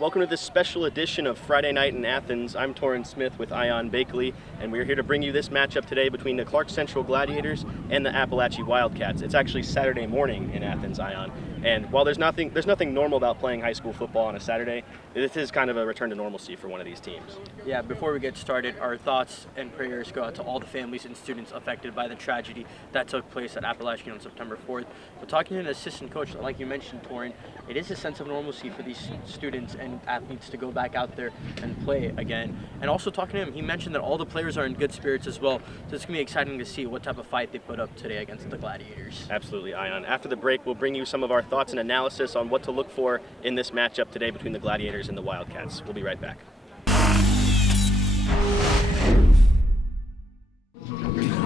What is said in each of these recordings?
Welcome to this special edition of Friday Night in Athens. I'm Torrin Smith with Ion Bakley, and we're here to bring you this matchup today between the Clark Central Gladiators and the Appalachia Wildcats. It's actually Saturday morning in Athens, Ion, and while there's nothing normal about playing high school football on a Saturday, this is kind of a return to normalcy for one of these teams. Yeah, before we get started, our thoughts and prayers go out to all the families and students affected by the tragedy that took place at Appalachia on September 4th. But talking to an assistant coach, like you mentioned, Torrin, it is a sense of normalcy for these students and athletes to go back out there and play again. And also talking to him, he mentioned that all the players are in good spirits as well. So it's going to be exciting to see what type of fight they put up today against the Gladiators. Absolutely, Ion. After the break, we'll bring you some of our thoughts and analysis on what to look for in this matchup today between the Gladiators and the Wildcats. We'll be right back.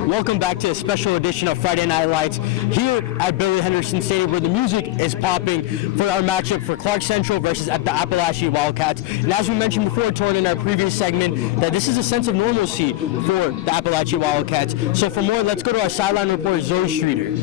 Welcome back to a special edition of Friday Night Lights here at Billy Henderson Stadium, where the music is popping for our matchup for Clark Central versus the Appalachia Wildcats. And as we mentioned before, Torrin, in our previous segment, that this is a sense of normalcy for the Appalachia Wildcats. So for more, let's go to our sideline reporter, Zoe Streeter.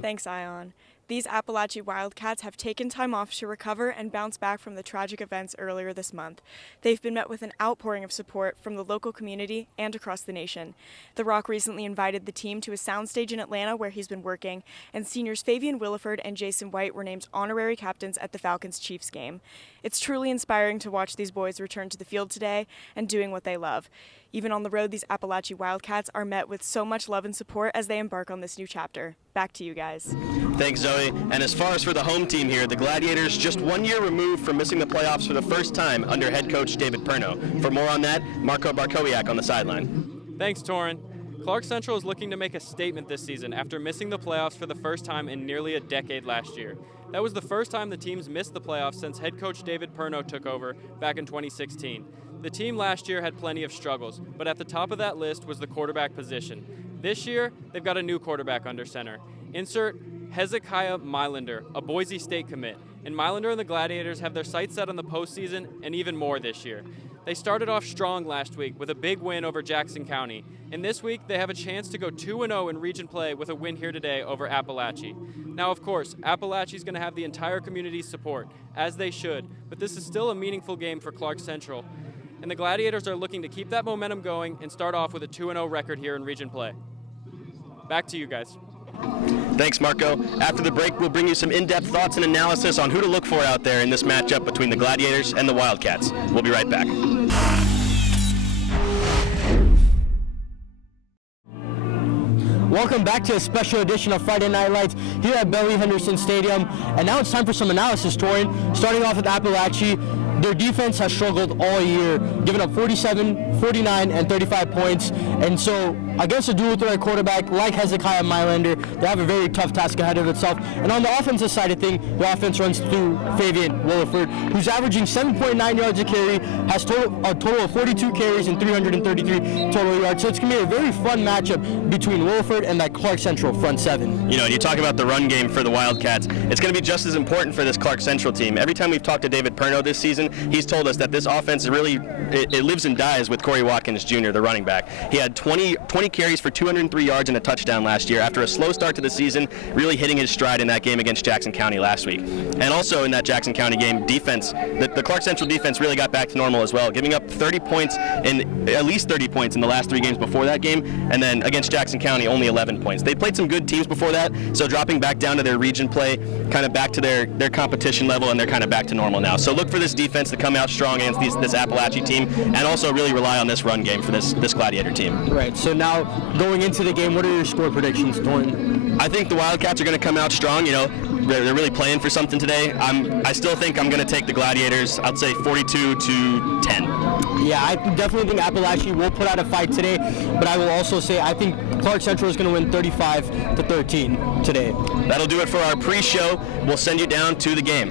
Thanks, Ion. These Appalachia Wildcats have taken time off to recover and bounce back from the tragic events earlier this month. They've been met with an outpouring of support from the local community and across the nation. The Rock recently invited the team to a soundstage in Atlanta where he's been working, and seniors Fabian Williford and Jason White were named honorary captains at the Falcons-Chiefs game. It's truly inspiring to watch these boys return to the field today and doing what they love. Even on the road, these Appalachia Wildcats are met with so much love and support as they embark on this new chapter. Back to you guys. Thanks, Zoe. And as far as for the home team here, the Gladiators just 1 year removed from missing the playoffs for the first time under head coach David Perno. For more on that, Marco Barkowiak on the sideline. Thanks, Torrin. Clark Central is looking to make a statement this season after missing the playoffs for the first time in nearly a decade last year. That was the first time the teams missed the playoffs since head coach David Perno took over back in 2016. The team last year had plenty of struggles, but at the top of that list was the quarterback position. This year, they've got a new quarterback under center. Insert Hezekiah Mylander, a Boise State commit. And Mylander and the Gladiators have their sights set on the postseason and even more this year. They started off strong last week with a big win over Jackson County. And this week, they have a chance to go 2-0 in region play with a win here today over Appalachia. Now, of course, Appalachia is going to have the entire community's support, as they should, but this is still a meaningful game for Clark Central. And the Gladiators are looking to keep that momentum going and start off with a 2-0 record here in region play. Back to you guys. Thanks, Marco. After the break, we'll bring you some in-depth thoughts and analysis on who to look for out there in this matchup between the Gladiators and the Wildcats. We'll be right back. Welcome back to a special edition of Friday Night Lights here at Billy Henderson Stadium. And now it's time for some analysis, Torrin. Starting off with Appalachia. Their defense has struggled all year, giving up 47, 49, and 35 points. And so against a dual threat quarterback like Hezekiah Mylander, they have a very tough task ahead of itself. And on the offensive side of things, the offense runs through Fabian Williford, who's averaging 7.9 yards a carry, has a total of 42 carries and 333 total yards. So it's going to be a very fun matchup between Williford and that Clark Central front seven. You know, you talk about the run game for the Wildcats. It's going to be just as important for this Clark Central team. Every time we've talked to David Perno this season, he's told us that this offense really, it lives and dies with Corey Watkins Jr., the running back. He had 20 carries for 203 yards and a touchdown last year after a slow start to the season, really hitting his stride in that game against Jackson County last week. And also in that Jackson County game, defense, the Clark Central defense really got back to normal as well, giving up 30 points at least 30 points in the last 3 games before that game, and then against Jackson County, only 11 points. They played some good teams before that, so dropping back down to their region play, kind of back to their competition level, and they're kind of back to normal now. So look for this defense to come out strong against this Appalachia team, and also really rely on this run game for this Gladiator team. Right, so now going into the game, what are your score predictions, Torrin? I think the Wildcats are going to come out strong. You know, they're really playing for something today. I still think I'm going to take the Gladiators. I'd say 42-10. Yeah, I definitely think Appalachia will put out a fight today, but I will also say I think Clark Central is going to win 35-13 today. That'll do it for our pre-show. We'll send you down to the game.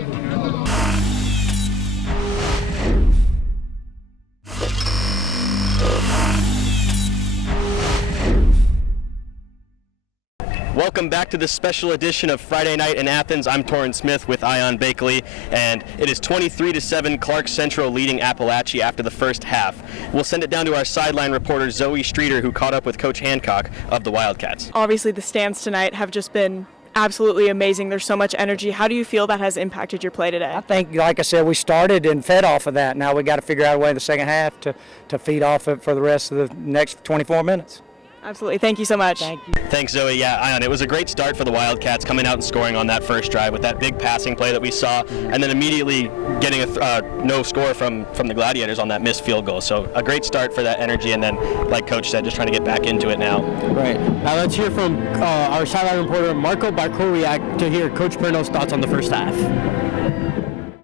Welcome back to this special edition of Friday Night in Athens. I'm Torrin Smith with Ion Bakley, and it is 23-7 Clark Central leading Appalachia after the first half. We'll send it down to our sideline reporter Zoe Streeter, who caught up with Coach Hancock of the Wildcats. Obviously the stands tonight have just been absolutely amazing. There's so much energy. How do you feel that has impacted your play today? I think, like I said, we started and fed off of that. Now we got to figure out a way in the second half to feed off it for the rest of the next 24 minutes. Absolutely. Thank you so much. Thank you. Thanks, Zoe. Yeah, Ion, it was a great start for the Wildcats coming out and scoring on that first drive with that big passing play that we saw, and then immediately getting a no score from the Gladiators on that missed field goal. So a great start for that energy, and then, like Coach said, just trying to get back into it now. Right. Now let's hear from our sideline reporter, Marco Barkowiak, to hear Coach Perno's thoughts on the first half.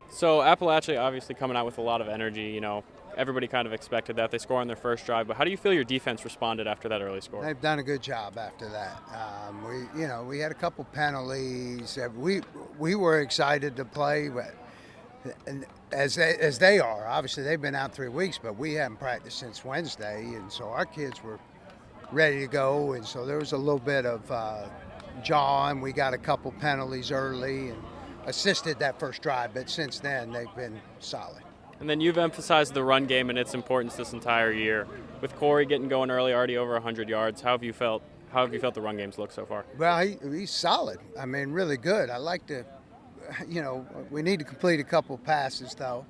So Appalachia obviously coming out with a lot of energy, everybody kind of expected that. They score on their first drive, but how do you feel your defense responded after that early score? They've done a good job after that. We had a couple penalties. We were excited to play, but as they are. Obviously, they've been out 3 weeks, but we haven't practiced since Wednesday, and so our kids were ready to go. And so there was a little bit of jawing. We got a couple penalties early and assisted that first drive, but since then they've been solid. And then you've emphasized the run game and its importance this entire year. With Corey getting going early, already over 100 yards, how have you felt the run games look so far? Well, he's solid. I mean, really good. I like to, we need to complete a couple passes though.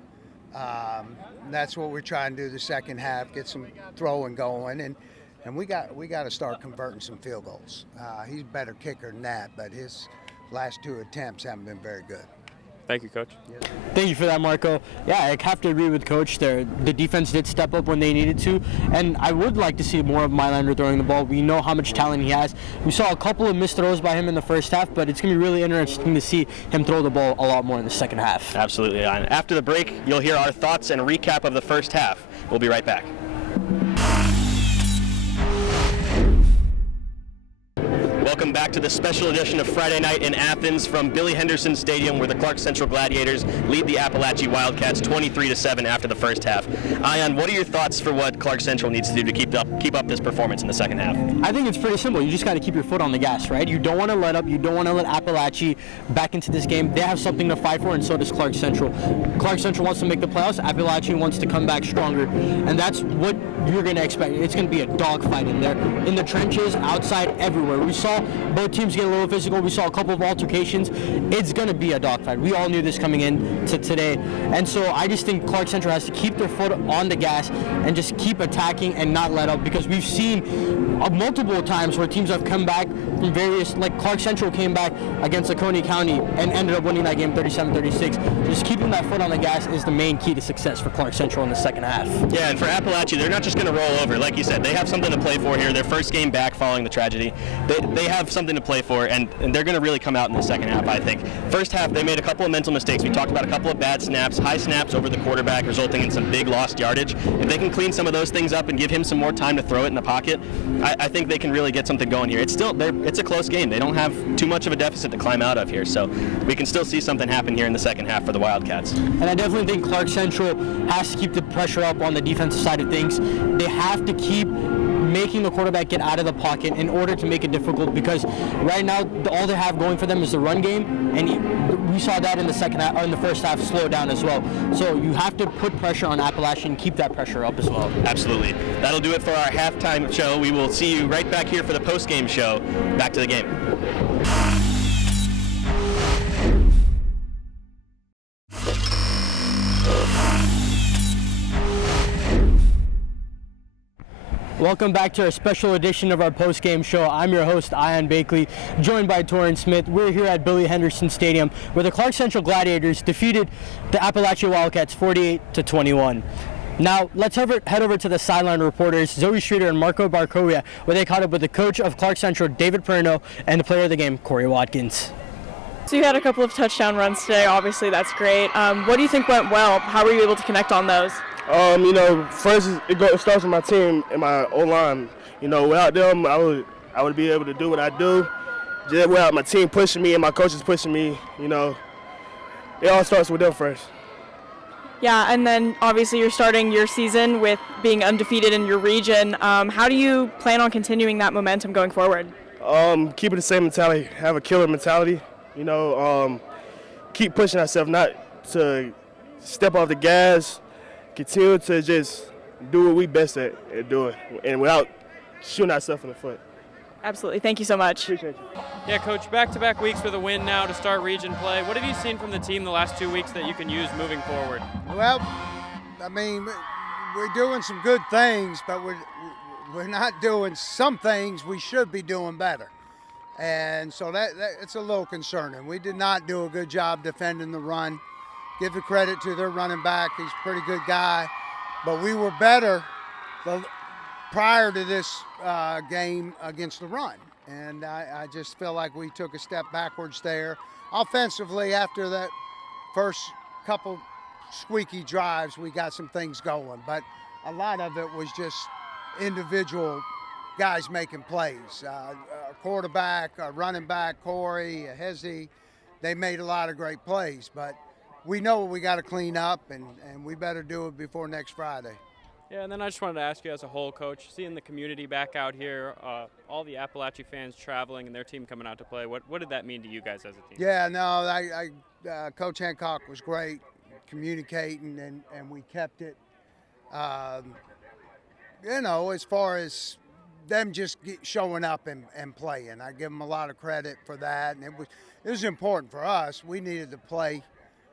That's what we're trying to do the second half, get some throwing going, and we got to start converting some field goals. He's a better kicker than that, but his last 2 attempts haven't been very good. Thank you, Coach. Yes. Thank you for that, Marco. Yeah, I have to agree with Coach there. The defense did step up when they needed to, and I would like to see more of Mylander throwing the ball. We know how much talent he has. We saw a couple of missed throws by him in the first half, but it's going to be really interesting to see him throw the ball a lot more in the second half. Absolutely. And after the break, you'll hear our thoughts and recap of the first half. We'll be right back. Welcome back to the special edition of Friday Night in Athens from Billy Henderson Stadium, where the Clark Central Gladiators lead the Appalachia Wildcats 23-7 after the first half. Ion, what are your thoughts for what Clark Central needs to do to keep up this performance in the second half? I think it's pretty simple. You just got to keep your foot on the gas, right? You don't want to let up. You don't want to let Appalachia back into this game. They have something to fight for, and so does Clark Central. Clark Central wants to make the playoffs. Appalachia wants to come back stronger, and that's what you're going to expect. It's going to be a dogfight in there, in the trenches, outside, everywhere. We saw both teams get a little physical. We saw a couple of altercations. It's going to be a dogfight. We all knew this coming in to today. And so I just think Clark Central has to keep their foot on the gas and just keep attacking and not let up, because we've seen multiple times where teams have come back from various, like Clark Central came back against Laconia County and ended up winning that game 37-36. Just keeping that foot on the gas is the main key to success for Clark Central in the second half. Yeah, and for Appalachia, they're not just going to roll over. Like you said, they have something to play for here. Their first game back following the tragedy. They have something to play for, and they're going to really come out in the second half, I think. First half, they made a couple of mental mistakes. We talked about a couple of bad snaps, high snaps over the quarterback, resulting in some big lost yardage. If they can clean some of those things up and give him some more time to throw it in the pocket, I think they can really get something going here. It's a close game. They don't have too much of a deficit to climb out of here, so we can still see something happen here in the second half for the Wildcats. And I definitely think Clark Central has to keep the pressure up on the defensive side of things. They have to keep making the quarterback get out of the pocket in order to make it difficult, because right now all they have going for them is the run game, and we saw that in the second half, or in the first half, slow down as well. So you have to put pressure on Appalachia and keep that pressure up as well. Absolutely. That'll do it for our halftime show. We will see you right back here for the post-game show. Back to the game. Welcome back to our special edition of our post-game show. I'm your host, Ian Bakley, joined by Torrin Smith. We're here at Billy Henderson Stadium, where the Clark Central Gladiators defeated the Appalachia Wildcats 48-21. Now, let's head over to the sideline reporters, Zoe Streeter and Marco Barkowiak, where they caught up with the coach of Clark Central, David Perno, and the player of the game, Corey Watkins. So you had a couple of touchdown runs today. Obviously, that's great. What do you think went well? How were you able to connect on those? First it starts with my team and my O-line. Without them, I would be able to do what I do. Just without my team pushing me and my coaches pushing me, it all starts with them first. Yeah, and then obviously you're starting your season with being undefeated in your region. How do you plan on continuing that momentum going forward? Keeping the same mentality, have a killer mentality. Keep pushing ourselves, not to step off the gas. Continue to just do what we best at doing, and without shooting ourselves in the foot. Absolutely. Thank you so much. Appreciate you. Yeah, Coach, back-to-back weeks for the win now to start region play. What have you seen from the team the last 2 weeks that you can use moving forward? Well, I mean, we're doing some good things, but we're not doing some things we should be doing better. And so that it's a little concerning. We did not do a good job defending the run. Give the credit to their running back. He's a pretty good guy. But we were better prior to this game against the run. And I just feel like we took a step backwards there. Offensively, after that first couple squeaky drives, we got some things going. But a lot of it was just individual guys making plays. A quarterback, a running back, Corey, a Hezzy, they made a lot of great plays. But we know what we got to clean up, and we better do it before next Friday. Yeah, and then I just wanted to ask you as a whole, Coach, seeing the community back out here, all the Appalachia fans traveling and their team coming out to play, what did that mean to you guys as a team? Yeah, no, Coach Hancock was great communicating, and we kept it. As far as them just showing up and playing, I give them a lot of credit for that, and it was important for us. We needed to play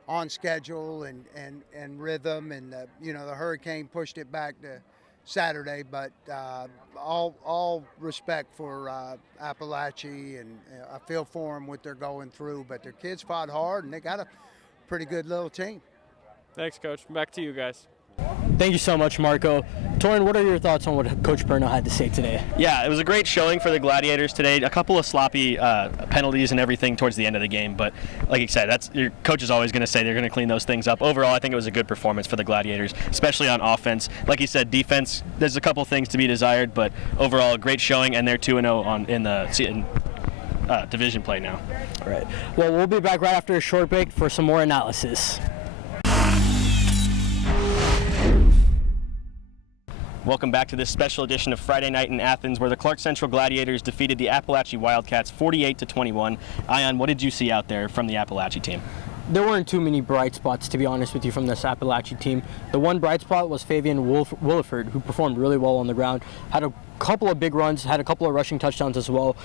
on schedule and rhythm, and the hurricane pushed it back to Saturday, but all respect for Appalachia, and I feel for them what they're going through, but their kids fought hard and they got a pretty good little team. Thanks, Coach. Back to you guys. Thank you so much, Marco. Torin, what are your thoughts on what Coach Perno had to say today? Yeah, it was a great showing for the Gladiators today. A couple of sloppy penalties and everything towards the end of the game, but like you said, your coach is always going to say they're going to clean those things up. Overall, I think it was a good performance for the Gladiators, especially on offense. Like you said, defense, there's a couple things to be desired, but overall, a great showing, and they're 2-0 in the division play now. All right. Well, we'll be back right after a short break for some more analysis. Welcome back to this special edition of Friday Night in Athens, where the Clark Central Gladiators defeated the Appalachia Wildcats 48-21. Ion, what did you see out there from the Appalachia team? There weren't too many bright spots, to be honest with you, from this Appalachia team. The one bright spot was Fabian Williford, who performed really well on the ground, had a couple of big runs, had a couple of rushing touchdowns as well.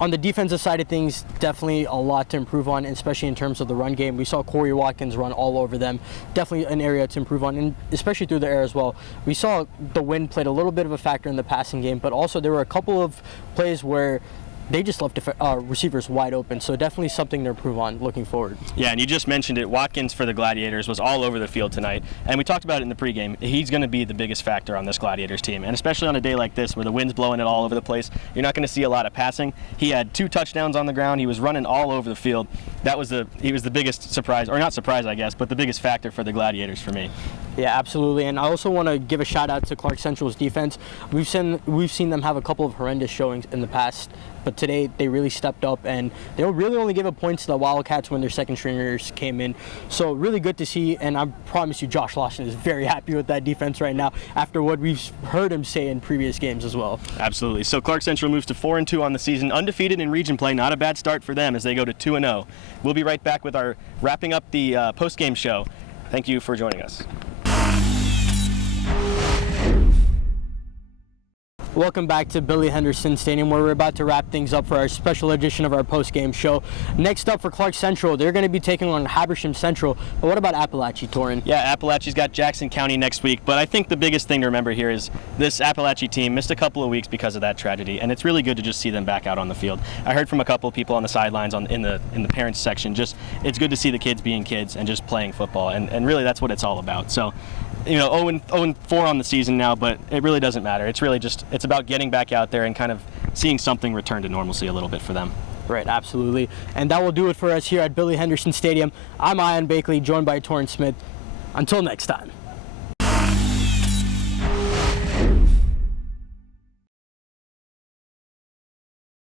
On the defensive side of things, definitely a lot to improve on, especially in terms of the run game. We saw Corey Watkins run all over them. Definitely an area to improve on, and especially through the air as well. We saw the wind played a little bit of a factor in the passing game, but also there were a couple of plays where they just left receivers wide open, so definitely something to improve on looking forward. Yeah, and you just mentioned it. Watkins for the Gladiators was all over the field tonight, and we talked about it in the pregame. He's going to be the biggest factor on this Gladiators team, and especially on a day like this where the wind's blowing it all over the place, you're not going to see a lot of passing. He had 2 touchdowns on the ground. He was running all over the field. He was the biggest surprise, or not surprise, I guess, but the biggest factor for the Gladiators for me. Yeah, absolutely, and I also want to give a shout out to Clark Central's defense. We've seen them have a couple of horrendous showings in the past, but today they really stepped up, and they really only gave up points to the Wildcats when their second stringers came in. So really good to see, and I promise you Josh Lawson is very happy with that defense right now after what we've heard him say in previous games as well. Absolutely. So Clark Central moves to 4-2 on the season, undefeated in region play. Not a bad start for them as they go to 2-0. We'll be right back with our wrapping up the post-game show. Thank you for joining us. Welcome back to Billy Henderson Stadium, where we're about to wrap things up for our special edition of our post-game show. Next up for Clark Central, they're going to be taking on Habersham Central. But what about Appalachia, Torin? Yeah, Appalachia's got Jackson County next week, but I think the biggest thing to remember here is this Appalachia team missed a couple of weeks because of that tragedy, and it's really good to just see them back out on the field. I heard from a couple of people on the sidelines in the parents section, it's good to see the kids being kids and just playing football, and really that's what it's all about. So, 0-4 on the season now, but it really doesn't matter. It's really it's about getting back out there and kind of seeing something return to normalcy a little bit for them. Right, absolutely. And that will do it for us here at Billy Henderson Stadium. I'm Ian Bakley, joined by Torin Smith. Until next time.